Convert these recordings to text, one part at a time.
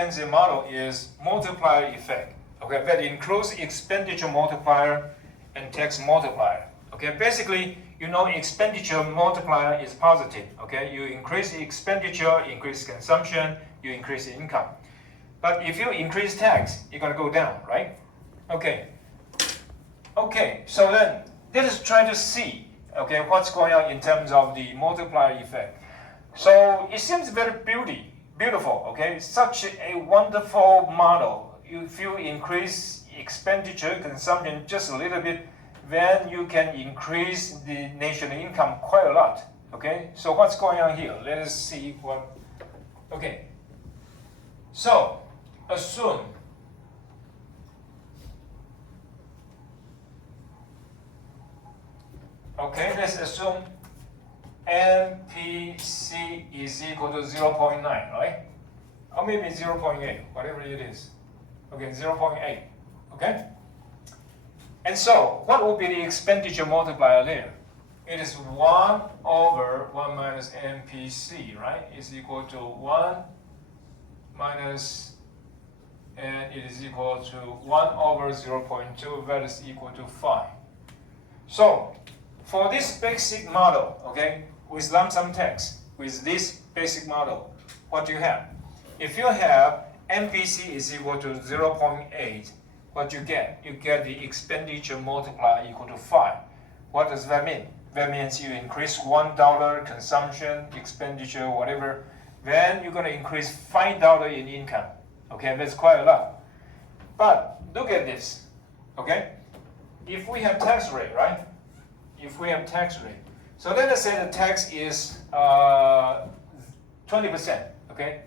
Keynesian model is multiplier effect. Okay, that includes expenditure multiplier and tax multiplier. Okay, basically, you know expenditure multiplier is positive. Okay, you increase expenditure, increase consumption, you increase income. But if you increase tax, you're gonna go down, right? Okay. Okay, so then let us try to see, okay, what's going on in terms of the multiplier effect. So it seems very beautiful, okay? Such a wonderful model. If you increase expenditure, consumption just a little bit, then you can increase the national income quite a lot, okay? So what's going on here? Let us see what, okay. So assume okay, let's assume MPC is equal to 0.9, right? Or maybe 0.8, whatever it is. Okay, 0.8, okay? And so, what will be the expenditure multiplier there? It is 1 over 1 minus MPC, right? Is equal to 1 minus, and it is equal to 1 over 0.2, that is equal to 5. So, for this basic model, okay, with lump sum tax, with this basic model, what do you have? If you have MPC is equal to 0.8, what you get? You get the expenditure multiplier equal to 5. What does that mean? That means you increase $1 consumption, expenditure, whatever, then you're going to increase $5 in income. Okay, that's quite a lot. But look at this, okay? If we have tax rate, right? If we have tax rate. So let us say the tax is 20%, okay?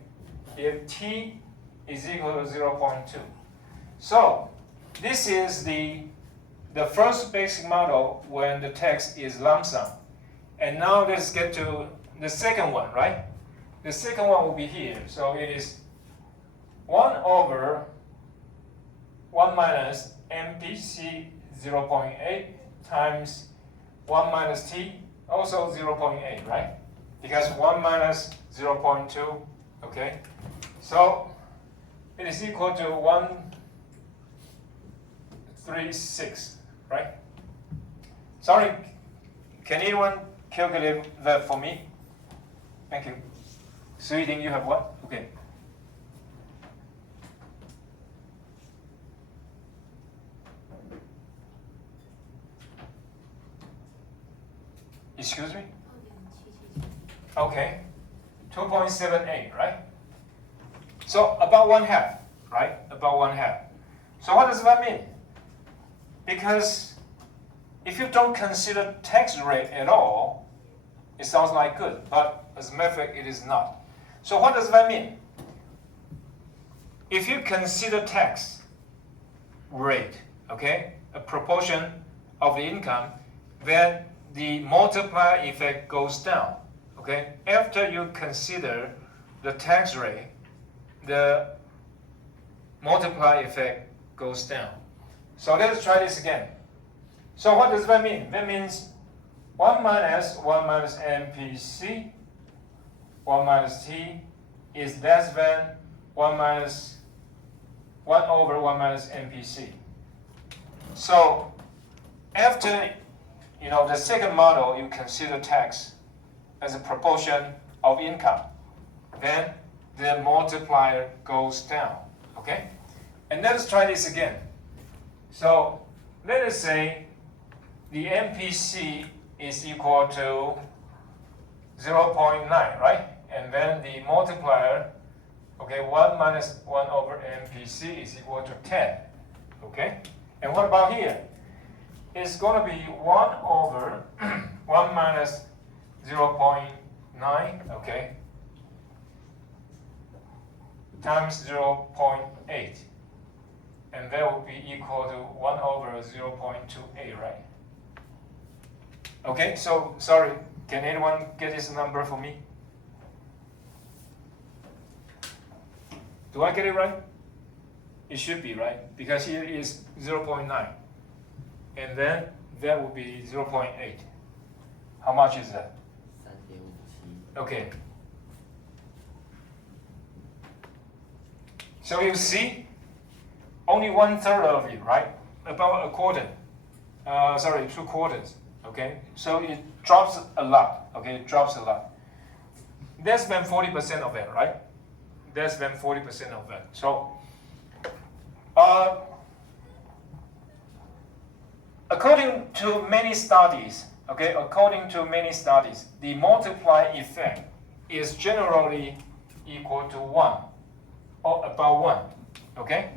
If T is equal to 0.2. So this is the first basic model when the tax is lump sum. And now let's get to the second one, right? The second one will be here. So it is 1 over 1 minus MPC 0.8 times 1 minus T, also 0.8, right? Because 1 minus 0.2, okay? So it is equal to 136, right? Sorry, can anyone calculate that for me? Thank you. Sweeting, you have what? Okay. Excuse me? Okay. 2.78, right? So about 1/2, right? About 1/2. So what does that mean? Because if you don't consider tax rate at all, it sounds like good, but as a matter of fact, it is not. So what does that mean? If you consider tax rate, okay, a proportion of the income, then the multiplier effect goes down, okay? After you consider the tax rate, the multiplier effect goes down. So let's try this again. So what does that mean? That means 1 minus MPC, 1 minus T is less than 1 over 1 minus MPC. So after the second model, you consider tax as a proportion of income, then the multiplier goes down, okay? And let's try this again. So let us say the MPC is equal to 0.9, right? And then the multiplier, okay, 1 minus 1 over MPC is equal to 10, okay? And what about here? It's going to be 1 over 1 minus 0.9, okay, times 0.8. And that will be equal to 1 over 0.28, right? Okay, so sorry, can anyone get this number for me? Do I get it right? It should be, right? Because here is 0.9. And then that would be 0.8. How much is that? Okay. So you see, only 1/3 of it, right? About a quarter. Sorry, 2/4. Okay, so it drops a lot. Okay, it drops a lot. Less than 40% of it, right? Less than 40% of it. So, according to many studies, okay, according to many studies, the multiply effect is generally equal to 1 or about 1. Okay,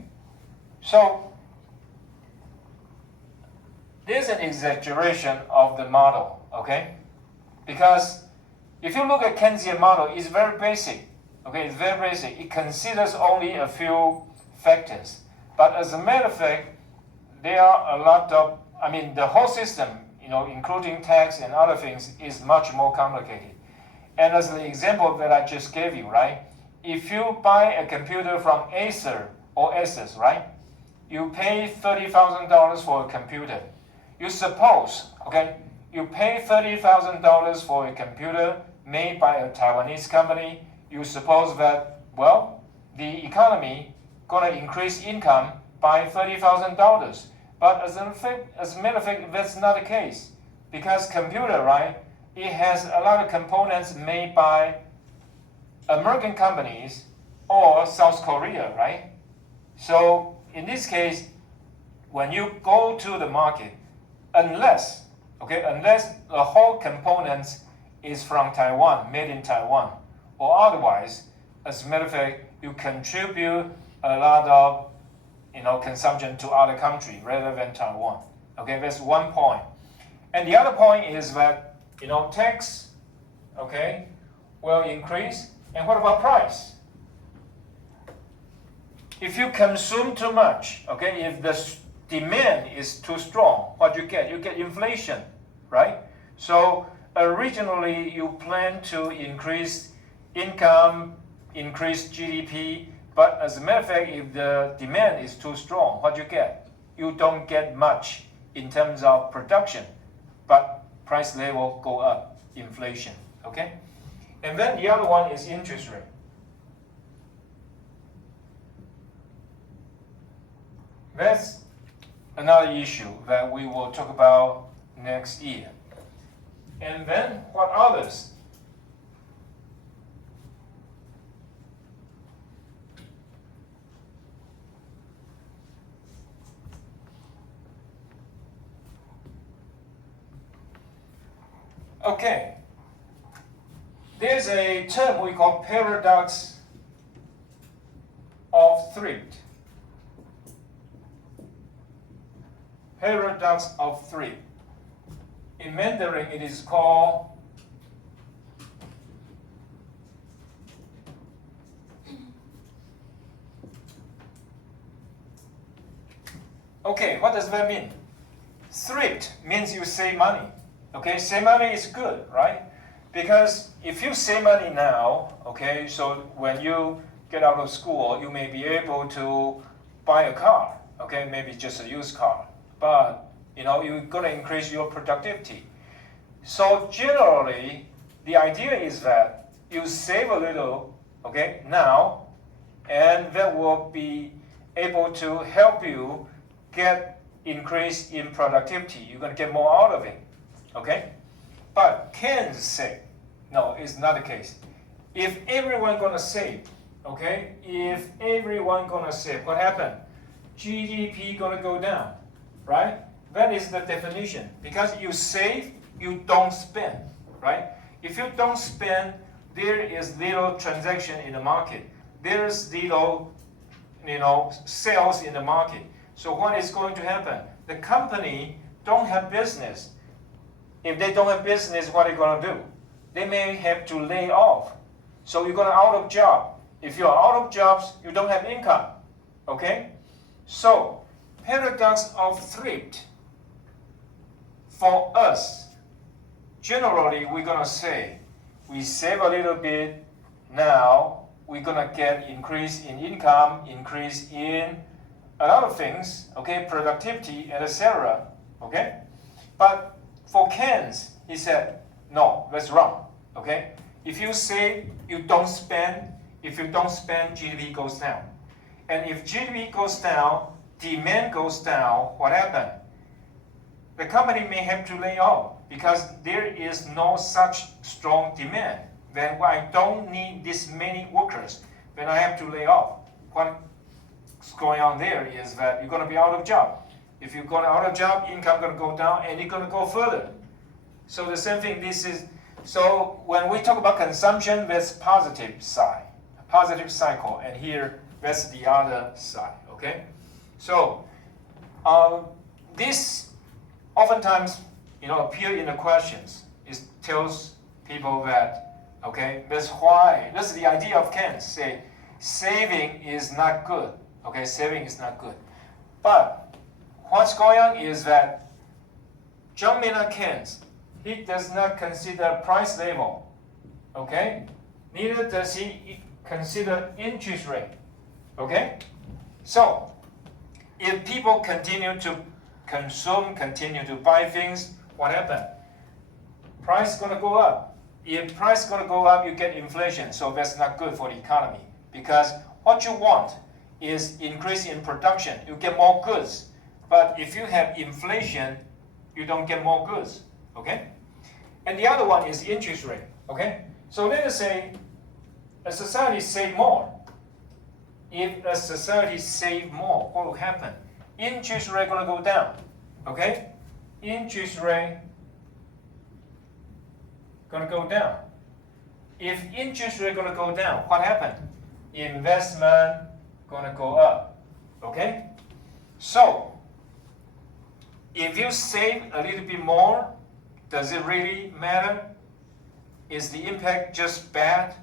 so there's an exaggeration of the model. Okay, because if you look at Keynesian model, it's very basic. Okay, it's very basic. It considers only a few factors. But as a matter of fact, there are a lot of, I mean, the whole system, including tax and other things, is much more complicated. And as the example that I just gave you, right? If you buy a computer from Acer or Asus, right? You pay $30,000 for a computer. You suppose, okay, you pay $30,000 for a computer made by a Taiwanese company. You suppose that, well, the economy gonna increase income by $30,000. But as a matter of fact, that's not the case. Because computer, right, it has a lot of components made by American companies or South Korea, right? So in this case, when you go to the market, unless the whole components is from Taiwan, made in Taiwan, or otherwise, as a matter of fact, you contribute a lot of consumption to other countries rather than Taiwan. Okay, that's one point. And the other point is that tax, okay, will increase. And what about price? If you consume too much, okay, if the demand is too strong, what you get? You get inflation, right? So originally you plan to increase income, increase GDP, but as a matter of fact, if the demand is too strong, what you get? You don't get much in terms of production, but price level go up, inflation, okay? And then the other one is interest rate. That's another issue that we will talk about next year. And then what others? Okay, there's a term we call paradox of thrift. Paradox of thrift. In Mandarin, it is called okay, what does that mean? Thrift means you save money. Okay, save money is good, right? Because if you save money now, okay, so when you get out of school, you may be able to buy a car, okay, maybe just a used car. But, you're going to increase your productivity. So generally, the idea is that you save a little, okay, now, and that will be able to help you get increase in productivity. You're going to get more out of it. Okay, but Keynes say, no, it's not the case. If everyone gonna save, okay, if everyone gonna save, what happened? GDP gonna go down, right? That is the definition. Because you save, you don't spend, right? If you don't spend, there is little transaction in the market. There is little, sales in the market. So what is going to happen? The company don't have business. If they don't have business, what are they going to do? They may have to lay off. So you're going to out of job. If you're out of jobs, you don't have income. Okay? So, paradox of thrift. For us, generally, we're going to say, we save a little bit now, we're going to get increase in income, increase in a lot of things, okay, productivity, and etc. Okay? But for Keynes, he said, no, that's wrong. Okay? If you save, you don't spend. If you don't spend, GDP goes down. And if GDP goes down, demand goes down, what happened? The company may have to lay off because there is no such strong demand. Then I don't need this many workers, then I have to lay off. What's going on there is that you're going to be out of job. If you're going out of job, income going to go down and it's going to go further. So the same thing, so when we talk about consumption, that's positive side, positive cycle, and here that's the other side, okay? So this oftentimes, appear in the questions. It tells people that, okay, that's the idea of Keynes. Say, saving is not good. Okay, saving is not good. But what's going on is that John Maynard Keynes, he does not consider price level. Okay, neither does he consider interest rate. Okay, so if people continue to consume, continue to buy things, what happened? Price is going to go up. If price is going to go up, you get inflation. So that's not good for the economy because what you want is increase in production. You get more goods. But if you have inflation, you don't get more goods. Okay? And the other one is interest rate. Okay? So let us say a society save more. If a society save more, what will happen? Interest rate going to go down. Okay? Interest rate going to go down. If interest rate going to go down, what happened? Investment going to go up. Okay? So, if you save a little bit more, does it really matter? Is the impact just bad?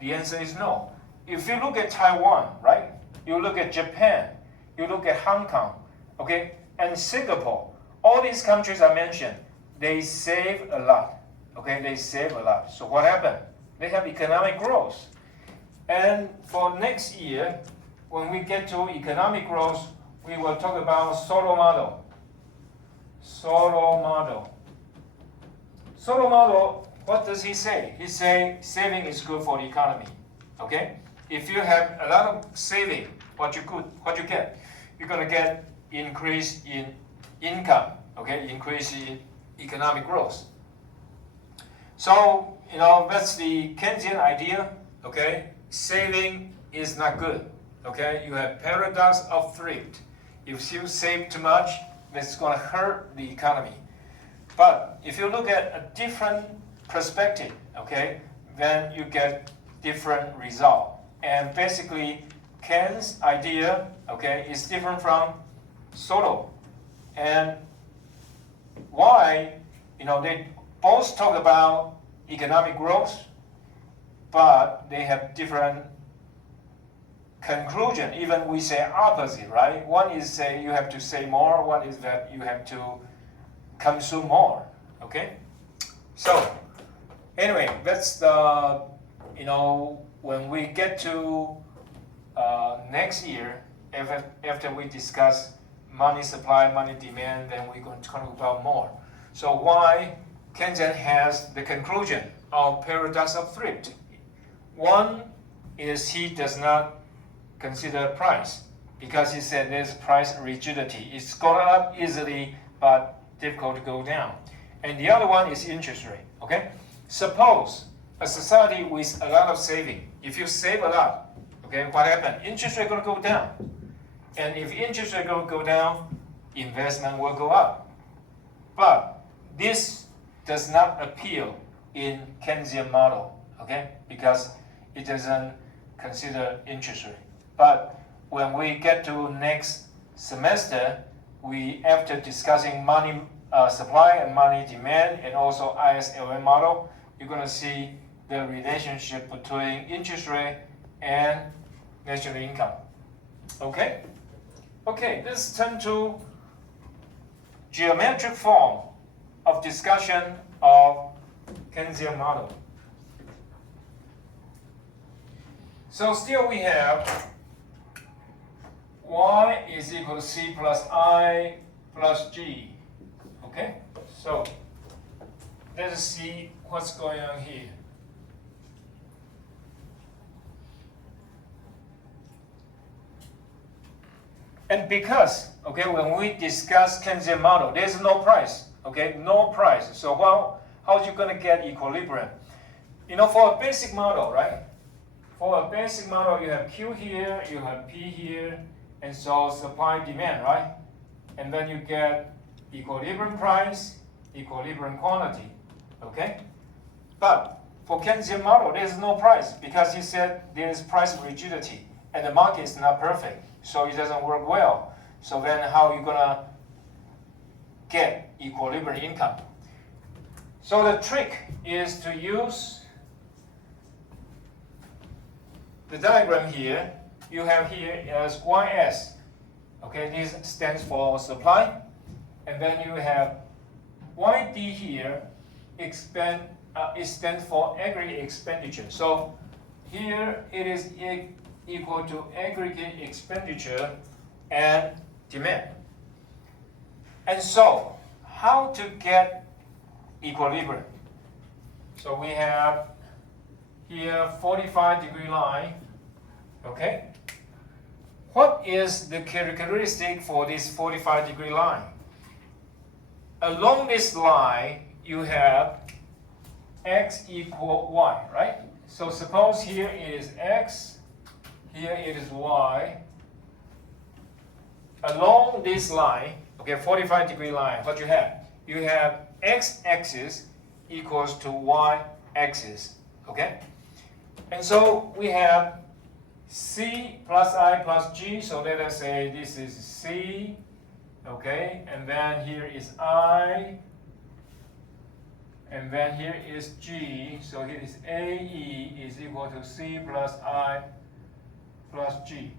The answer is no. If you look at Taiwan, right? You look at Japan, you look at Hong Kong, okay, and Singapore, all these countries I mentioned, they save a lot. Okay, they save a lot. So what happened? They have economic growth. And for next year, when we get to economic growth, we will talk about Solow model. Solow model. Solow model, what does he say? He say saving is good for the economy. Okay? If you have a lot of saving, what you get? You're gonna get increase in income. Okay, increase in economic growth. So that's the Keynesian idea. Okay, saving is not good. Okay, you have paradox of thrift. If you save too much, that's going to hurt the economy. But if you look at a different perspective, okay, then you get different result. And basically, Keynes' idea, okay, is different from Solow. And why? They both talk about economic growth, but they have different conclusion. Even we say opposite, right? One is say you have to save more. One is that you have to consume more. Okay. So anyway, that's the when we get to next year, after we discuss money supply, money demand, then we're going to talk about more. So why Keynesian has the conclusion of paradox of thrift? One is he does not consider price because he said there's price rigidity. It's going up easily, but difficult to go down. And the other one is interest rate. Okay, suppose a society with a lot of saving. If you save a lot, okay, what happened? Interest rate going to go down. And if interest rate going to go down, investment will go up. But this does not appeal in Keynesian model, okay? Because it doesn't consider interest rate. But when we get to next semester, after discussing money supply and money demand and also ISLM model, you're going to see the relationship between interest rate and national income. Okay? Okay, let's turn to geometric form of discussion of Keynesian model. So still we have y is equal to c plus I plus g. Okay, so let's see what's going on here. And because, okay, when we discuss Keynesian model, there's no price, okay, no price. So how are you going to get equilibrium? You know, for a basic model, right? For a basic model, you have Q here, you have P here, and so supply demand, right? And then you get equilibrium price, equilibrium quantity, okay? But for Keynesian model, there's no price because he said there is price rigidity and the market is not perfect, so it doesn't work well. So then how are you gonna get equilibrium income? So the trick is to use the diagram here. You have here as YS. Okay, this stands for supply, and then you have YD here. It stands for aggregate expenditure. So here it is equal to aggregate expenditure and demand. And so, how to get equilibrium? So we have here 45-degree line. Okay. What is the characteristic for this 45-degree line? Along this line, you have x equal y, right? So suppose here it is x, here it is y. Along this line, okay, 45-degree line, what you have? You have x-axis equals to y-axis, okay? And so we have C plus I plus G, so let us say this is C, okay, and then here is I, and then here is G, so here is AE is equal to C plus I plus G,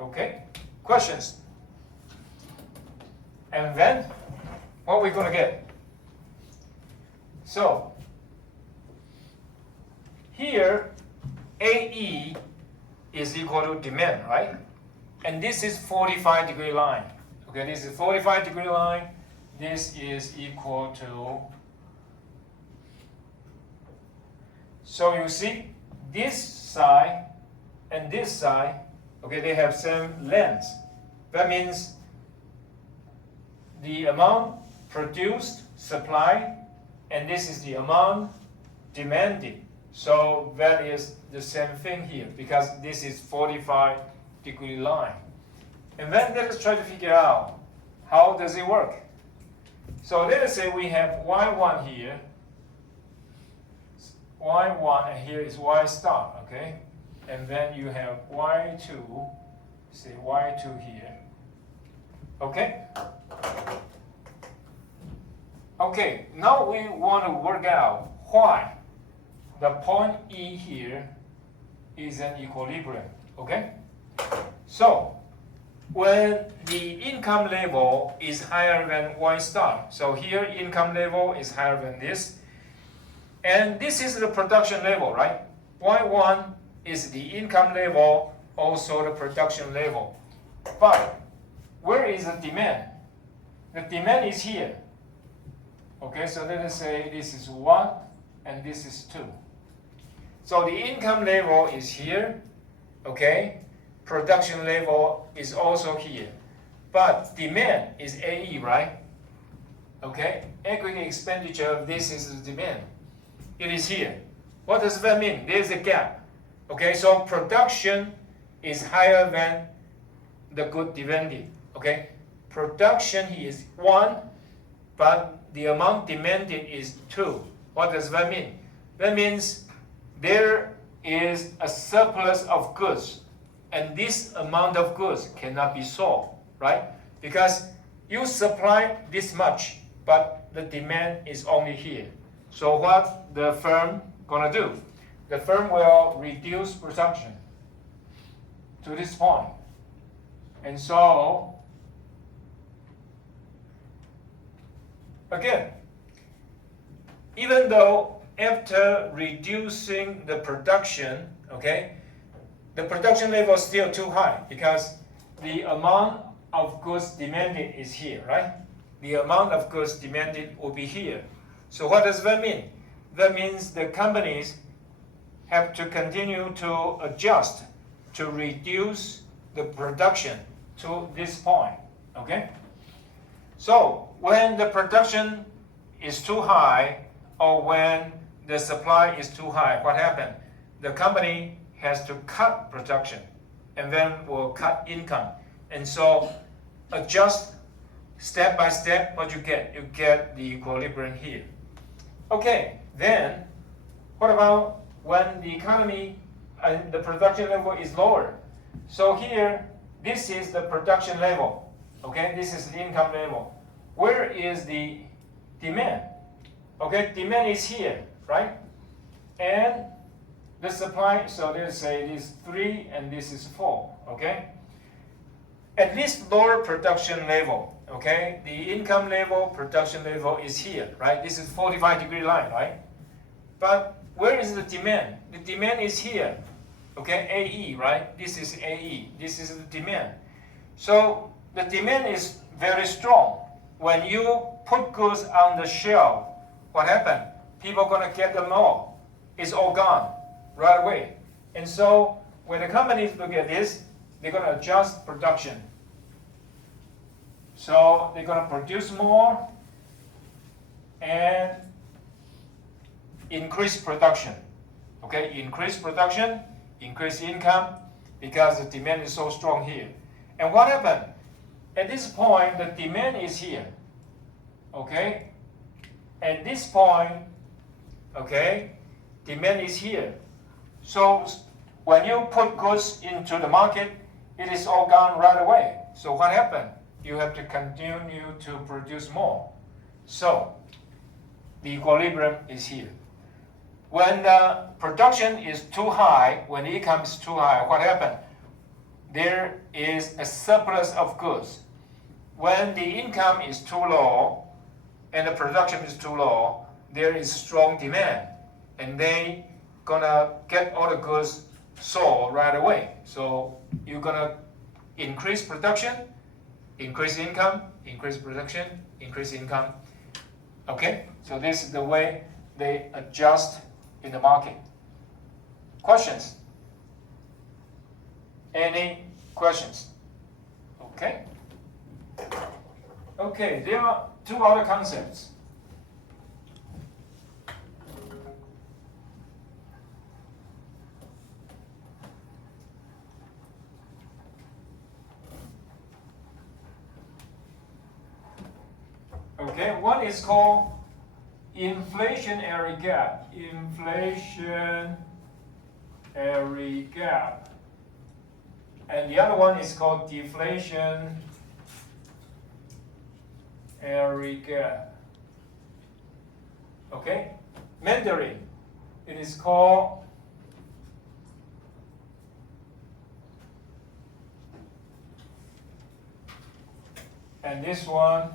okay? Questions? And then, what are we going to get? So, here, AE is equal to demand, right? And this is 45-degree line. Okay, this is 45-degree line. This is equal to. So you see, this side and this side, okay, they have same length. That means the amount produced, supplied, and this is the amount demanded. So that is the same thing here because this is 45-degree line. And then let us try to figure out how does it work. So let us say we have y1 here, y1, and here is y star, okay? And then you have y2, say y2 here, okay? Okay, now we want to work out why the point E here is an equilibrium, okay? So, when the income level is higher than Y star, so here income level is higher than this, and this is the production level, right? Y1 is the income level, also the production level. But where is the demand? The demand is here. Okay, so let us say this is 1 and this is 2. So the income level is here, okay? Production level is also here. But demand is AE, right? Okay, aggregate expenditure, this is the demand. It is here. What does that mean? There's a gap. Okay, so production is higher than the good demanded. Okay, production here is 1, but the amount demanded is 2. What does that mean? That means there is a surplus of goods, and this amount of goods cannot be sold, right? Because you supply this much, but the demand is only here. So what the firm gonna do? The firm will reduce production to this point. And so, again, even though after reducing the production, okay, the production level is still too high because the amount of goods demanded is here, right? The amount of goods demanded will be here. So what does that mean? That means the companies have to continue to adjust to reduce the production to this point. Okay? So when the production is too high or when the supply is too high, what happened? The company has to cut production and then will cut income. And so adjust step by step what you get. You get the equilibrium here. Okay, then what about when the economy and the production level is lower? So here, this is the production level. Okay, this is the income level. Where is the demand? Okay, demand is here, right? And the supply, so let's say this is 3 and this is 4, okay? At least lower production level, okay? The income level, production level is here, right? This is 45-degree line, right? But where is the demand? The demand is here, okay? AE, right? This is AE. This is the demand. So the demand is very strong. When you put goods on the shelf, what happened? People are going to get them all. It's all gone right away. And so when the companies look at this, they're going to adjust production. So they're going to produce more and increase production. Okay, increase production, increase income, because the demand is so strong here. And what happened? At this point, the demand is here. Okay? At this point, okay, demand is here. So when you put goods into the market, it is all gone right away. So what happened? You have to continue to produce more. So the equilibrium is here. When the production is too high, when the income is too high, what happened? There is a surplus of goods. When the income is too low and the production is too low, there is strong demand. And they gonna get all the goods sold right away. So you're gonna increase production, increase income, increase production, increase income. Okay? So this is the way they adjust in the market. Questions? Any questions? Okay. Okay, there are two other concepts. Okay, one is called inflationary gap. Inflationary gap. And the other one is called deflationary gap. Okay? Mandarin, it is called and this one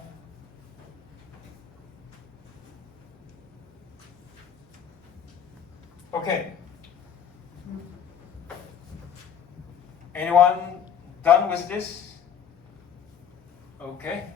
okay. Anyone done with this? Okay.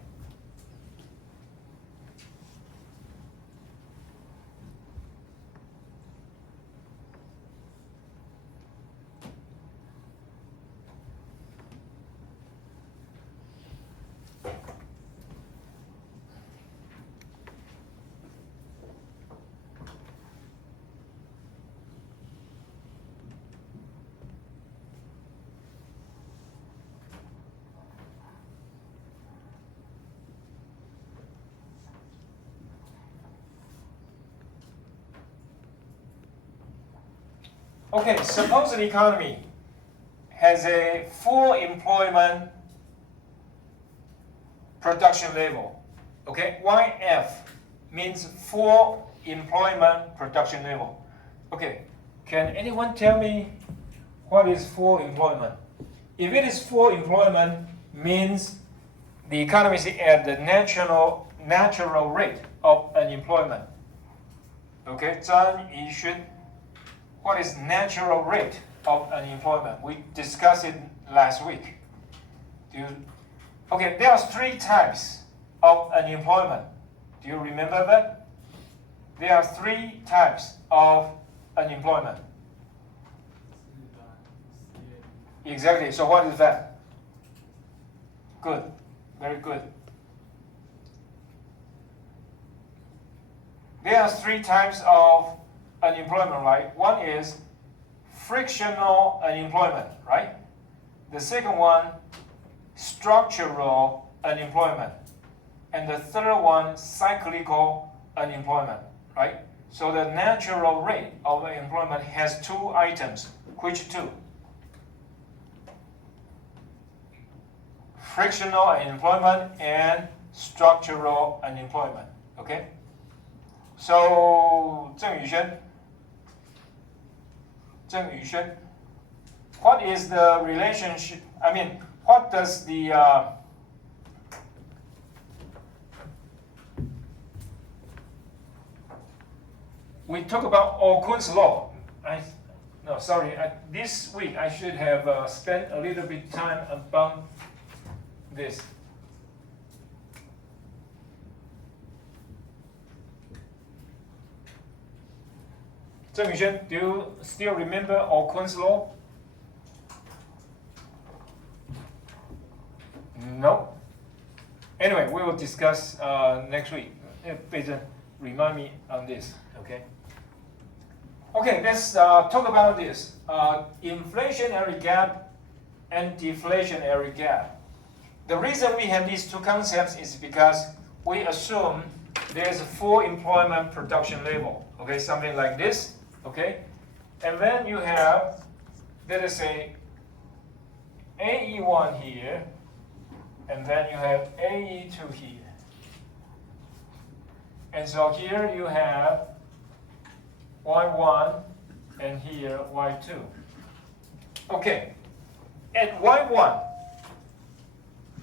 Okay, suppose an economy has a full employment production level. Okay, YF means full employment production level. Okay, can anyone tell me what is full employment? If it is full employment, means the economy is at the natural rate of unemployment. Okay, Zhang Yixun. What is natural rate of unemployment? We discussed it last week. Okay, there are 3 types of unemployment. Do you remember that? There are 3 types of unemployment. Exactly. So what is that? Good. Very good. There are three types of unemployment, right? One is frictional unemployment, right? The second one, structural unemployment. And the third one, cyclical unemployment, right? So the natural rate of unemployment has two items. Which two? Frictional unemployment and structural unemployment, okay? So, Zheng Yuxuan, what is the relationship? I mean, what does the we talk about A-YDY-NKUST law. This week I should have spent a little bit time about this. Zheng Yuxuan, do you still remember A-YDY-NKUST law? No. Anyway, we will discuss next week. Beijing, remind me on this, okay? Okay, let's talk about this. Inflationary gap and deflationary gap. The reason we have these two concepts is because we assume there's a full employment production level, okay, something like this, okay? And then you have, let us say, AE1 here, and then you have AE2 here. And so here you have Y1 and here Y2. Okay, at Y1,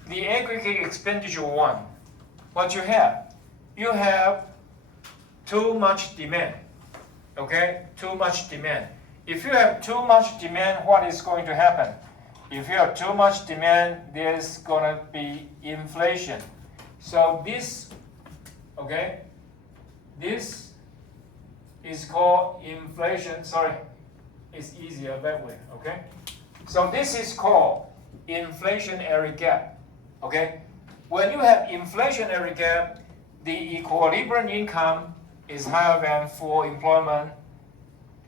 the aggregate expenditure 1, what you have? You have too much demand, okay? Too much demand. If you have too much demand, what is going to happen? If you have too much demand, there's going to be inflation. So this, okay, this is called inflation. Sorry, it's easier that way, okay? So this is called inflationary gap, okay? When you have inflationary gap, the equilibrium income is higher than full employment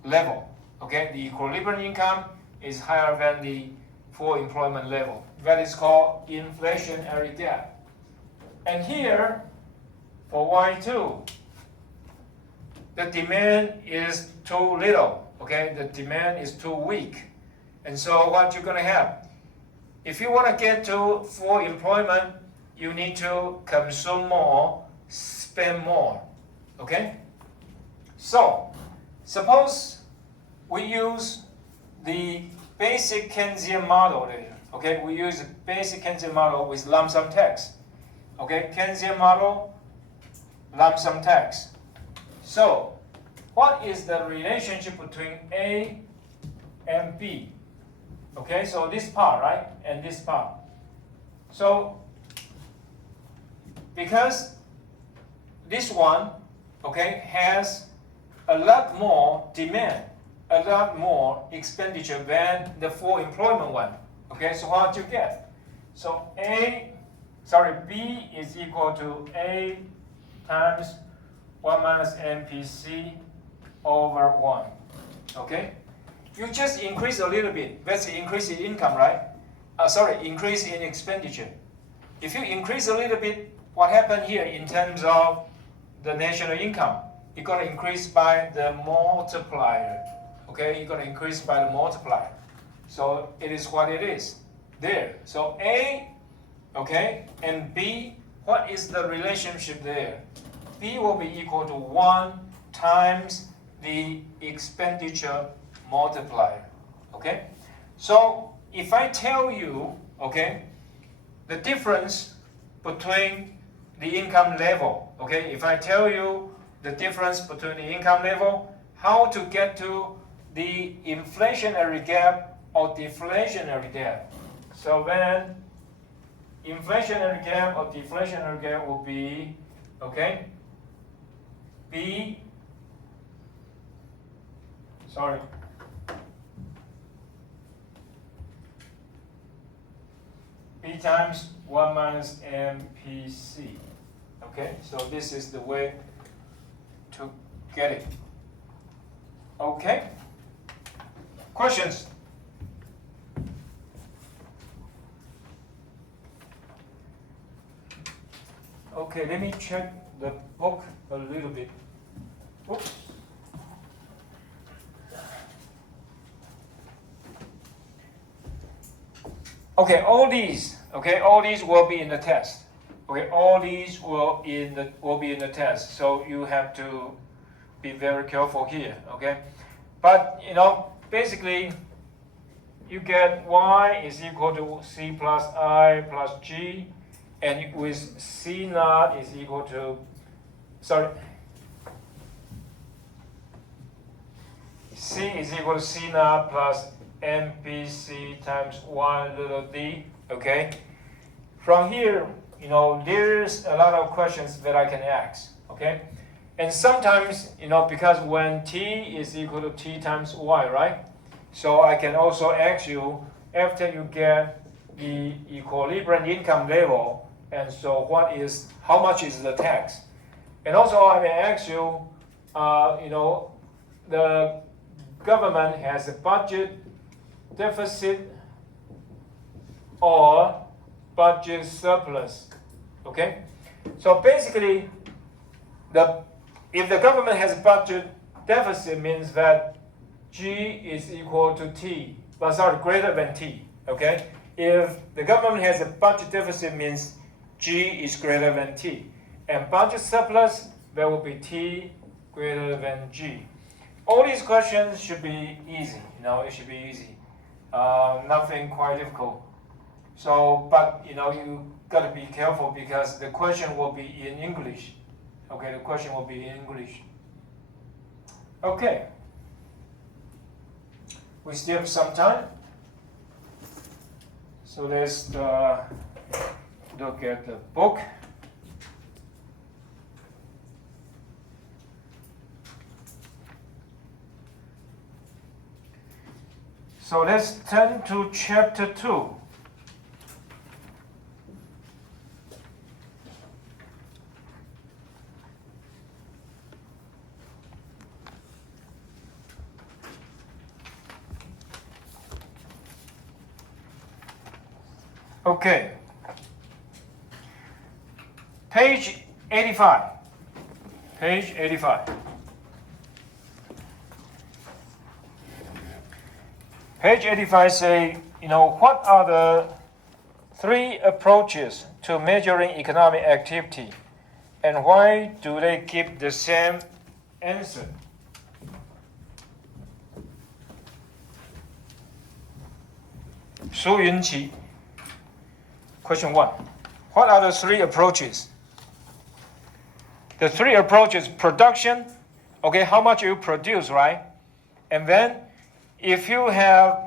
level, okay? The equilibrium income is higher than the full employment level. That is called inflationary gap. And here, for Y2, the demand is too little, okay? The demand is too weak. And so what you're going to have, if you want to get to full employment, you need to consume more, spend more, okay? So, suppose we use the basic Keynesian model there, okay? We use the basic Keynesian model with lump sum tax, okay? Keynesian model, lump sum tax. So, what is the relationship between A and B? Okay, so this part, right, and this part. So, because this one, okay, has a lot more demand, a lot more expenditure than the full employment one. Okay, so what you get? So B is equal to A times 1 minus MPC over 1. Okay? You just increase a little bit. That's the increase in income, right? Increase in expenditure. If you increase a little bit, what happened here in terms of the national income? You're going to increase by the multiplier. Okay? You're going to increase by the multiplier. So it is what it is. There. So A, okay, and B, what is the relationship there? B will be equal to 1 times the expenditure multiplier, okay? So if I tell you, okay, the difference between the income level, okay, if I tell you the difference between the income level, how to get to the inflationary gap or deflationary gap. So then inflationary gap or deflationary gap will be, okay, B, sorry, B times 1 minus MPC. Okay, so this is the way to get it. Okay, questions? Okay, let me check the book a little bit. Oops. Okay, all these will be in the test. Okay, all these will be in the test. So you have to be very careful here. Okay, but basically, you get y is equal to c plus I plus g, and with c naught is equal to, c is equal to c naught plus MPC times 1 little d. Okay, from here, there's a lot of questions that I can ask. Okay, and sometimes, because when t is equal to t times y, right? So I can also ask you, after you get the equilibrium income level, and so how much is the tax? And also I may ask you, the government has a budget deficit or budget surplus. Okay, so basically, if the government has a budget deficit, means that G is equal to T, greater than T. Okay, if the government has a budget deficit, means G is greater than T, and budget surplus, there will be T greater than G. All these questions should be easy. It should be easy. Nothing quite difficult. So, but you got to be careful because the question will be in English. Okay, the question will be in English. Okay. We still have some time. So let's look at the book. So let's turn to chapter 2. Okay. Page 85. Page 85. Page 85 say, what are the 3 approaches to measuring economic activity, and why do they give the same answer? Su Yunqi. Question 1. What are the 3 approaches? The 3 approaches: production, okay, how much you produce, right? And then if you have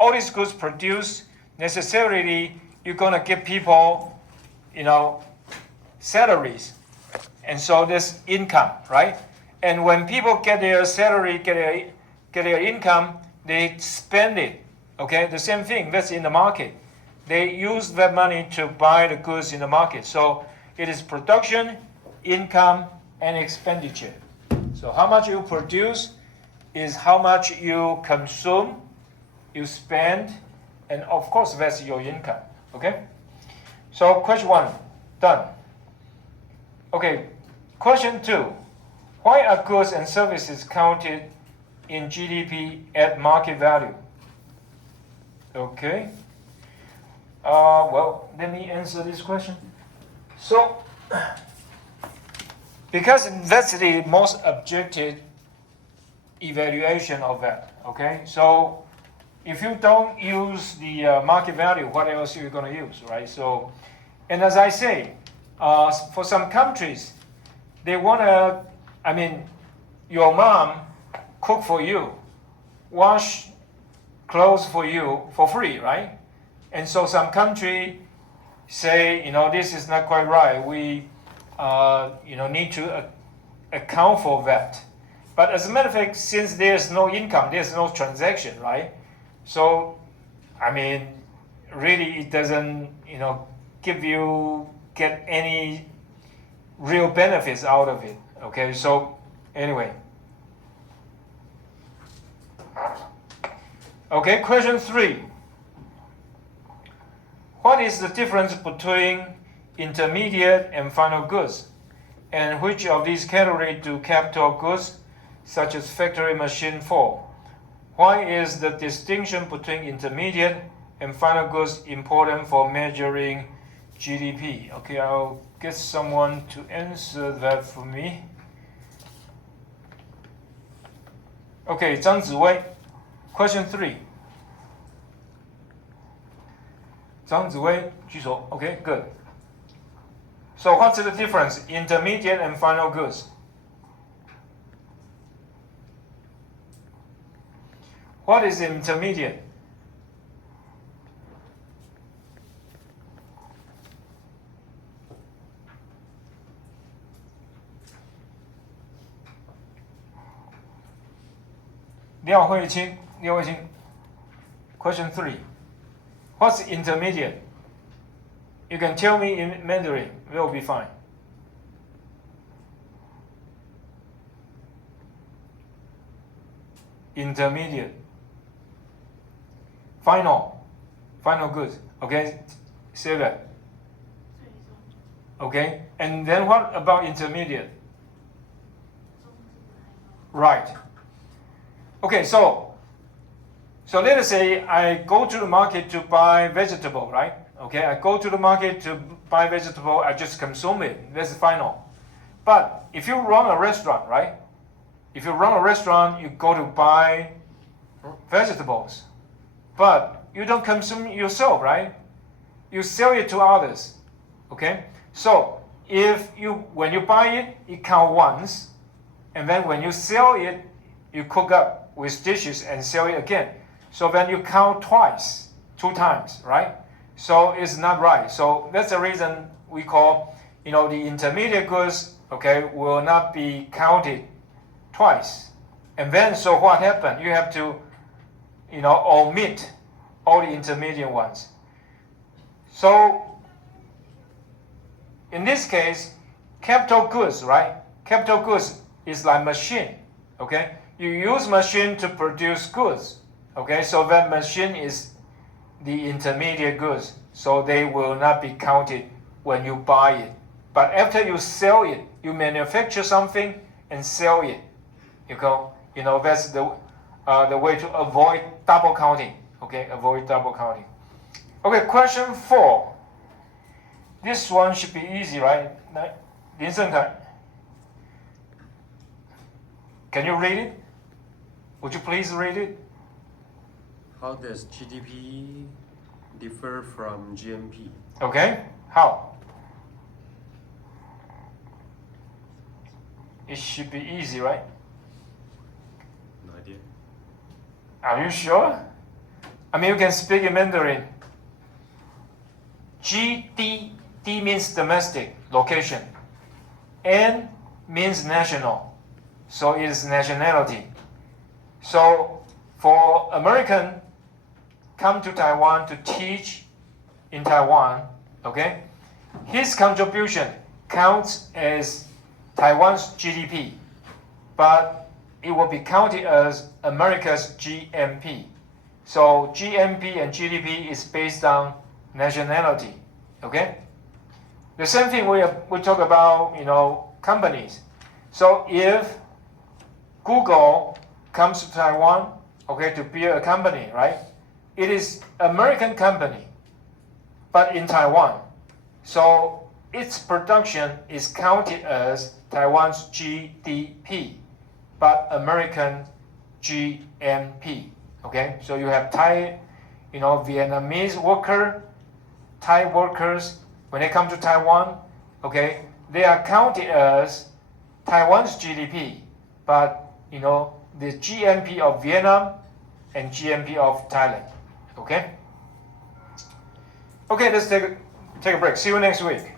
all these goods produced, necessarily you're going to give people, salaries. And so there's income, right? And when people get their salary, get their income, they spend it. Okay, the same thing, that's in the market. They use that money to buy the goods in the market. So it is production, income, and expenditure. So how much you produce is how much you consume, you spend, and of course that's your income. Okay? So question 1, done. Okay, question 2. Why are goods and services counted in GDP at market value? Okay. Well, let me answer this question. So, because that's the most objective evaluation of that, okay? So, if you don't use the market value, what else are you going to use, right? So, and as I say, for some countries, they want to, your mom cook for you, wash clothes for you for free, right? And so some country say, this is not quite right. We, need to account for that. But as a matter of fact, since there's no income, there's no transaction, right? So, really it doesn't, get any real benefits out of it. Okay, so anyway. Okay, question 3. What is the difference between intermediate and final goods? And which of these categories do capital goods, such as factory machine, fall? Why is the distinction between intermediate and final goods important for measuring GDP? Okay, I'll get someone to answer that for me. Okay, 张子薇, question 3. 张子薇举手. Okay, good. So what's the difference? Intermediate and final goods. What is intermediate? Liao Huiqing. Question 3. What's intermediate? You can tell me in Mandarin. We'll be fine. Intermediate. Final goods. Okay, say that. Okay, and then what about intermediate? Right. Okay, so let us say I go to the market to buy vegetable, right? Okay, I go to the market to buy vegetable, I just consume it. That's final. But if you run a restaurant, right? If you run a restaurant, you go to buy vegetables, but you don't consume yourself, right? You sell it to others. Okay? So when you buy it, you count once, and then when you sell it, you cook up with dishes and sell it again. So then you count twice, 2 times, right? So it's not right. So that's the reason we call, the intermediate goods, okay, will not be counted twice. And then, so what happened? You have to, omit all the intermediate ones. So in this case, capital goods, right? Capital goods is like machine, okay? You use machine to produce goods, okay? So that machine is the intermediate goods, so they will not be counted when you buy it. But after you sell it, you manufacture something and sell it. That's the way to avoid double counting. Okay, avoid double counting. Okay, question 4. This one should be easy, right? Lin Shengkai, can you read it? Would you please read it? How does GDP differ from GNP? Okay, how? It should be easy, right? No idea. Are you sure? I mean, you can speak in Mandarin. D means domestic, location. N means national, so it is nationality. So for American come to Taiwan to teach in Taiwan, okay, his contribution counts as Taiwan's GDP, but it will be counted as America's GNP. So GNP and GDP is based on nationality, okay? The same thing we talk about, companies. So if Google comes to Taiwan, okay, to build a company, right? It is American company, but in Taiwan. So its production is counted as Taiwan's GDP, but American GNP. Okay, so you have Thai, Vietnamese worker, Thai workers. When they come to Taiwan, okay, they are counted as Taiwan's GDP, but the GNP of Vietnam and GNP of Thailand. Okay. Okay, let's take a break. See you next week.